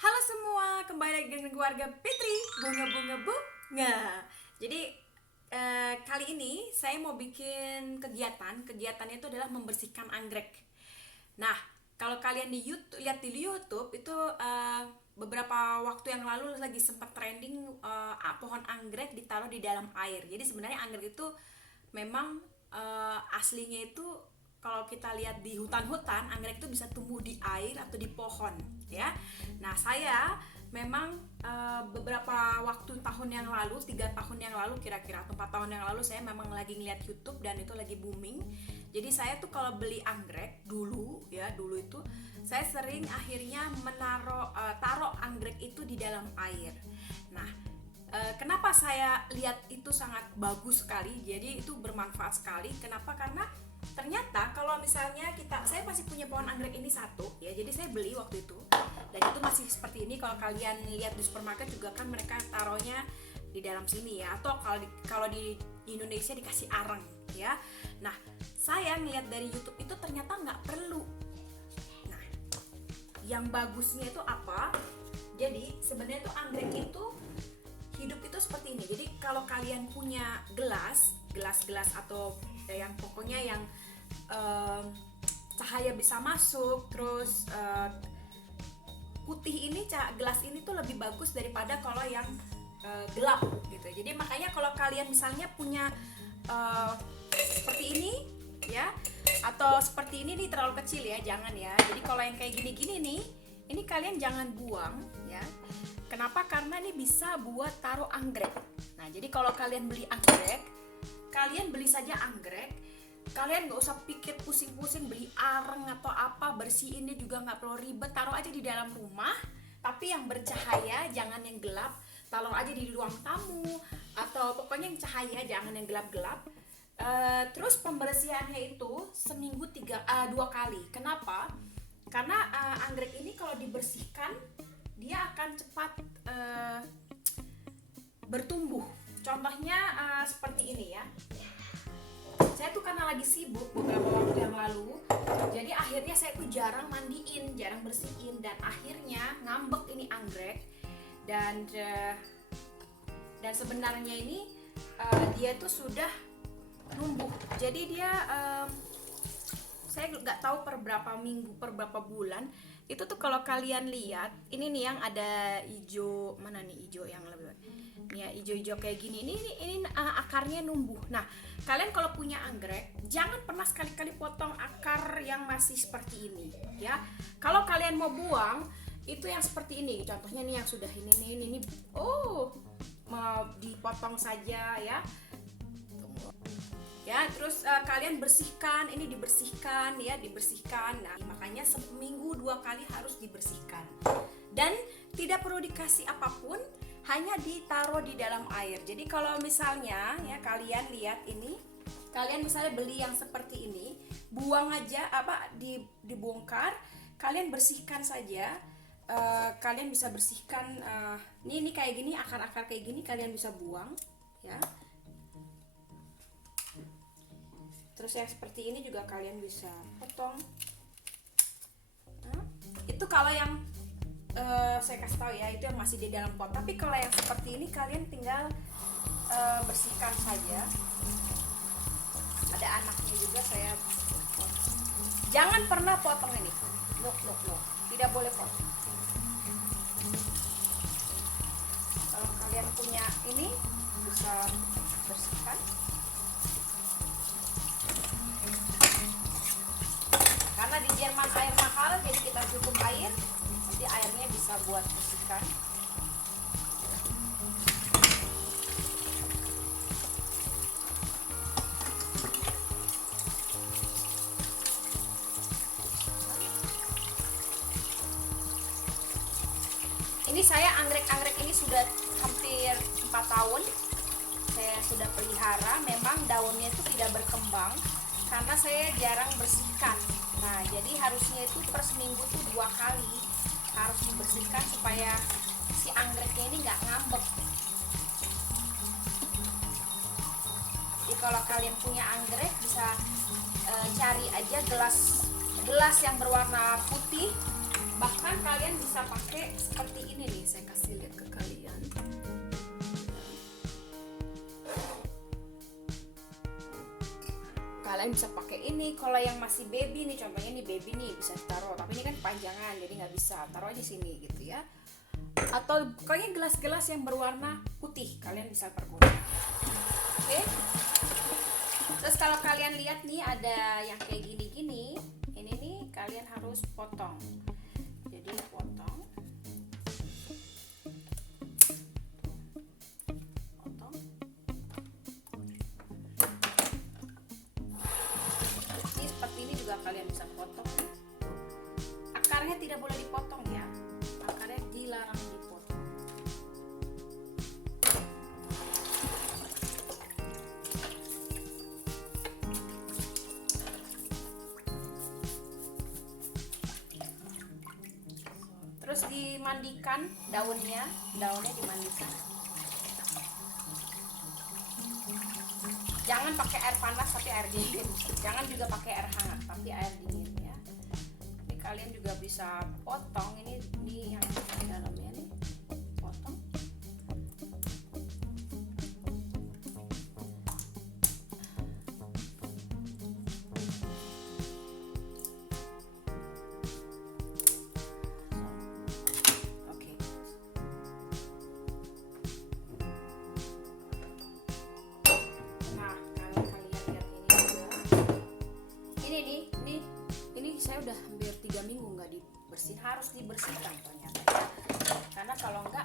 Halo semua, kembali lagi dengan keluarga Fitri, bunga-bunga bunga. Jadi kali ini saya mau bikin kegiatan. Kegiatannya itu adalah membersihkan anggrek. Nah, kalau kalian di YouTube, lihat di YouTube itu beberapa waktu yang lalu lagi sempat trending pohon anggrek ditaruh di dalam air. Jadi sebenarnya anggrek itu memang aslinya itu kalau kita lihat di hutan-hutan, anggrek itu bisa tumbuh di air atau di pohon, ya. Nah, saya memang beberapa waktu tahun yang lalu, 3 tahun yang lalu kira-kira atau 4 tahun yang lalu, saya memang lagi ngeliat YouTube dan itu lagi booming. Jadi saya tuh kalau beli anggrek dulu, ya dulu itu saya sering akhirnya taruh anggrek itu di dalam air. Nah, kenapa saya lihat itu sangat bagus sekali, jadi itu bermanfaat sekali. Kenapa? Karena ternyata kalau misalnya saya masih punya pohon anggrek ini satu, ya, jadi saya beli waktu itu dan itu masih seperti ini. Kalau kalian lihat di supermarket juga kan mereka taruhnya di dalam sini, ya, atau kalau di Indonesia dikasih arang, ya. Nah, saya ngeliat dari YouTube itu ternyata nggak perlu. Nah, yang bagusnya itu apa? Jadi sebenarnya tuh anggrek itu hidup itu seperti ini. Jadi kalau kalian punya gelas atau yang pokoknya yang cahaya bisa masuk, terus putih ini, gelas ini tuh lebih bagus daripada kalau yang gelap gitu. Jadi makanya kalau kalian misalnya punya seperti ini, ya, atau seperti ini nih terlalu kecil, ya, jangan, ya. Jadi kalau yang kayak gini-gini nih, ini kalian jangan buang, ya. Kenapa? Karena ini bisa buat taruh anggrek. Nah, jadi kalau kalian beli anggrek, kalian beli saja anggrek. Kalian nggak usah pikir pusing-pusing beli arang atau apa, bersihinnya juga nggak perlu ribet. Taruh aja di dalam rumah, tapi yang bercahaya, jangan yang gelap. Taruh aja di ruang tamu, atau pokoknya yang cahaya, jangan yang gelap-gelap. Terus pembersihannya itu seminggu 2 kali. Kenapa? Karena anggrek ini kalau dibersihkan dia akan cepat bertumbuh. Contohnya seperti ini, ya. Saya tuh karena lagi sibuk beberapa waktu yang lalu, jadi akhirnya saya tuh jarang mandiin, jarang bersihin, dan akhirnya ngambek ini anggrek. Dan sebenarnya ini dia tuh sudah numbuh. Jadi dia saya nggak tahu per berapa minggu, per berapa bulan. Itu tuh kalau kalian lihat, ini nih yang ada hijau, mana nih hijau yang lebih, ya, hijau-hijau kayak gini. Ini akarnya numbuh. Nah, kalian kalau punya anggrek, jangan pernah sekali-kali potong akar yang masih seperti ini, ya. Kalau kalian mau buang, itu yang seperti ini. Contohnya nih yang sudah ini. Mau dipotong saja, ya. Ya, terus kalian bersihkan, ini dibersihkan, ya, dibersihkan. Nah, makanya seminggu 2 kali harus dibersihkan. Dan tidak perlu dikasih apapun, hanya ditaruh di dalam air. Jadi kalau misalnya, ya, kalian lihat ini, kalian misalnya beli yang seperti ini, buang aja, dibongkar, kalian bersihkan saja. Kalian bisa bersihkan, ini kayak gini, akar-akar kayak gini kalian bisa buang, ya. Terus yang seperti ini juga kalian bisa potong. Nah, itu kalau yang saya kasih tahu, ya, itu yang masih di dalam pot. Tapi kalau yang seperti ini kalian tinggal bersihkan saja. Ada anaknya juga, saya jangan pernah potong ini. No. Tidak boleh potong. Kalau kalian punya ini bisa bersihkan. Karena di Jerman air mahal, jadi kita cukup air, nanti airnya bisa buat bersihkan. Ini saya anggrek ini sudah hampir 4 tahun saya sudah pelihara. Memang daunnya itu tidak berkembang karena saya jarang bersihkan. Nah, jadi harusnya itu per seminggu tuh 2 kali harus dibersihkan supaya si anggreknya ini nggak ngambek. Jadi kalau kalian punya anggrek bisa cari aja gelas yang berwarna putih Bahkan kalian bisa pakai seperti ini nih, saya kasih lihat ke kalian. Kalian bisa pakai ini kalau yang masih baby nih, contohnya nih baby nih bisa ditaruh, tapi ini kan panjangan jadi nggak bisa, taruh aja sini gitu ya. Atau pokoknya gelas-gelas yang berwarna putih kalian bisa pergunakan. Oke. Terus kalau kalian lihat nih ada yang kayak gini-gini, ini nih kalian harus potong. Jadi potong. Ini seperti ini juga kalian bisa potong. Akarnya tidak boleh dipotong ya. Akarnya dilarang dipotong. Terus dimandikan daunnya dimandikan. Jangan pakai air panas tapi air dingin. Jangan juga pakai air hangat tapi air dingin ya. Ini kalian juga bisa potong ini yang di dalamnya nih. Potong. Ini saya udah hampir 3 minggu nggak dibersihin, harus dibersihkan ternyata karena kalau nggak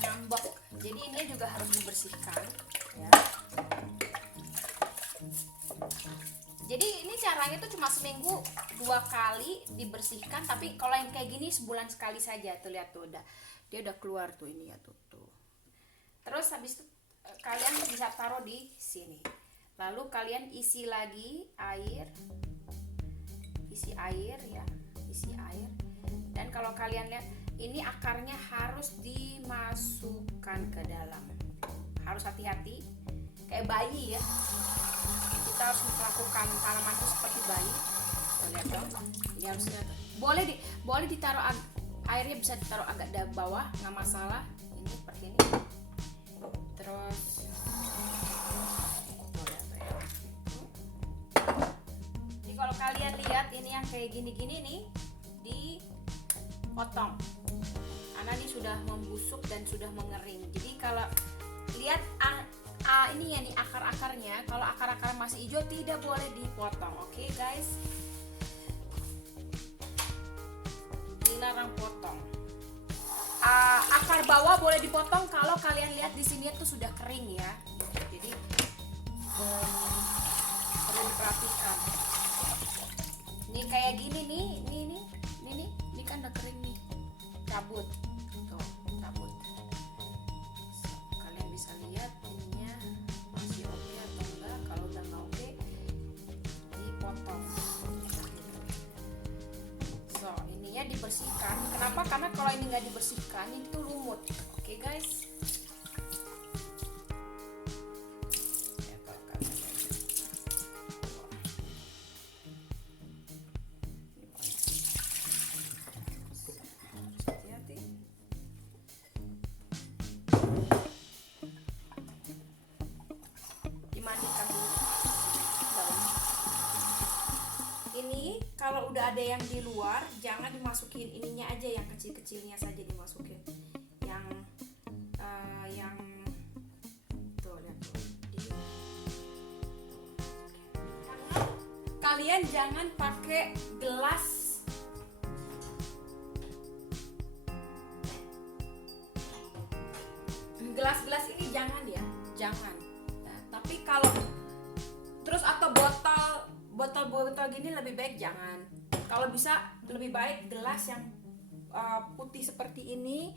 ngambek, jadi ini juga harus dibersihkan ya. Jadi ini caranya tuh cuma seminggu 2 kali dibersihkan, tapi kalau yang kayak gini sebulan sekali saja. Tuh lihat tuh dia udah keluar tuh ini ya tuh. Terus habis itu kalian bisa taruh di sini, lalu kalian isi lagi air ya, isi air. Dan kalau kalian lihat ini akarnya harus dimasukkan ke dalam, harus hati-hati kayak bayi ya, kita harus melakukan tanaman itu seperti bayi. Lihat dong, ini harusnya boleh ditaruh airnya, bisa ditaruh agak di bawah nggak masalah, ini seperti ini. Terus kalau kalian lihat ini yang kayak gini-gini nih dipotong karena ini sudah membusuk dan sudah mengering. Jadi kalau lihat ini ya nih akar-akarnya, kalau akar-akar masih hijau tidak boleh dipotong. Oke, guys, dilarang potong. Akar bawah boleh dipotong kalau kalian lihat di sini tuh sudah kering ya, jadi perlu diperhatikan. Ini kayak gini nih, ini kan udah kering nih, cabut, tuh cabut. Kalian bisa lihat ininya masih oke atau enggak. Kalau udah nggak oke, dipotong. So ininya dibersihkan. Kenapa? Karena kalau ini nggak dibersihkan itu lumut. Oke, guys. Ini kalau udah ada yang di luar jangan dimasukin, ininya aja yang kecil-kecilnya saja dimasukin. Yang tuh lihat tuh. Kalian jangan pakai gelas ini, jangan ya, jangan. Nah, tapi kalau terus atau botol gini lebih baik jangan. Kalau bisa lebih baik gelas yang putih seperti ini.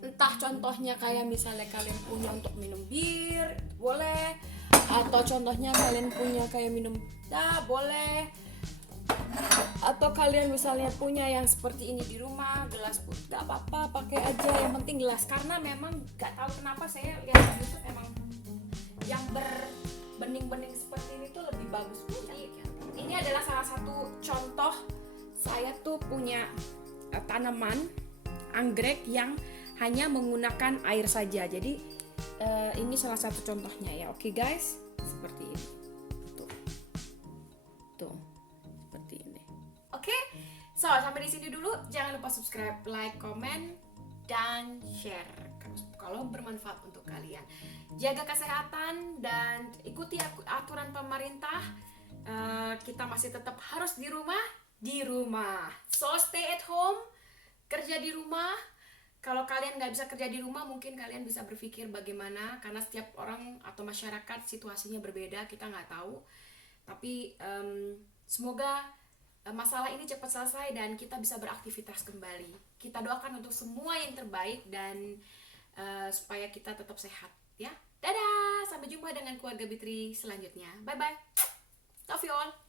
Entah contohnya kayak misalnya kalian punya untuk minum bir, boleh. Atau contohnya kalian punya kayak minum boleh. Atau kalian misalnya punya yang seperti ini di rumah, gelas putih, gak apa-apa, pakai aja, yang penting gelas. Karena memang gak tahu kenapa saya lihat di YouTube memang yang berbening-bening seperti ini tuh lebih bagus. Jadi ini adalah salah satu contoh saya tuh punya tanaman anggrek yang hanya menggunakan air saja. Jadi ini salah satu contohnya ya. Oke guys, seperti ini. Tuh, seperti ini. Oke, so sampai di sini dulu. Jangan lupa subscribe, like, komen, dan share kalau bermanfaat untuk kalian. Jaga kesehatan dan ikuti aturan pemerintah. Kita masih tetap harus di rumah. So stay at home, kerja di rumah. Kalau kalian nggak bisa kerja di rumah, mungkin kalian bisa berpikir bagaimana, karena setiap orang atau masyarakat situasinya berbeda, kita nggak tahu. Tapi semoga masalah ini cepat selesai dan kita bisa beraktivitas kembali. Kita doakan untuk semua yang terbaik dan supaya kita tetap sehat ya. Dadah, sampai jumpa dengan keluarga Bitri selanjutnya. Bye bye. Love you all.